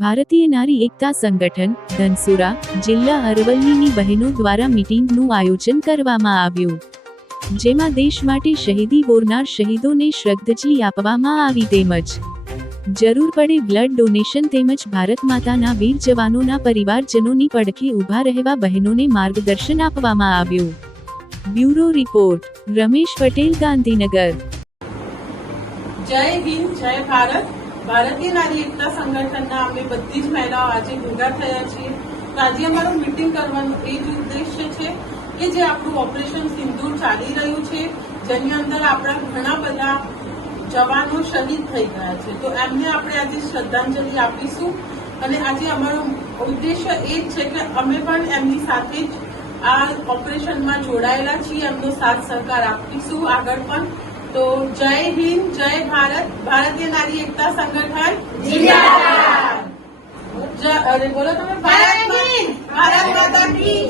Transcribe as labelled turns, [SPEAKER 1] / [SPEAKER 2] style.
[SPEAKER 1] ભારતીય નારી એકતા સંગઠન, ધનસુરા, જિલ્લા અરવલ્લીની બહેનો દ્વારા મીટિંગનું આયોજન કરવામાં આવ્યું. જેમાં દેશ માટે શહીદી બોરનાર શહીદોને શ્રદ્ધાંજલિ આપવામાં આવી તેમજ જરૂર પડે બ્લડ ડોનેશન તેમજ ભારત માતાના વીર જવાનોના પરિવારજનોની પડખે ઊભા રહેવા બહેનોને માર્ગદર્શન આપવામાં આવ્યું. Bureau report, Ramesh Patel, Gandhinagar.
[SPEAKER 2] જય હિન્દ, જય ભારત. ભારતીય નારી એકતા સંગઠનના અમે બધી જ મહિલાઓ આજે ભેગા થયા છીએ. તો આજે અમારું મિટિંગ કરવાનું એ જ ઉદ્દેશ્ય છે કે જે આપણું ઓપરેશન સિંદૂર ચાલી રહ્યું છે, જેની અંદર આપણા ઘણા બધા જવાનો શહીદ થઈ ગયા છે. તો એમને આપણે આજે શ્રદ્ધાંજલિ આપીશું અને આજે અમારો ઉદ્દેશ્ય એ જ છે કે અમે પણ એમની સાથે જ આ ઓપરેશનમાં જોડાયેલા છીએ. એમનો સાથ સહકાર આપીશું આગળ પણ. તો જય હિન્દ જય ભારત. ભારતીય નારી એકતા સંગઠન બોલો તમે ભારત માતા કી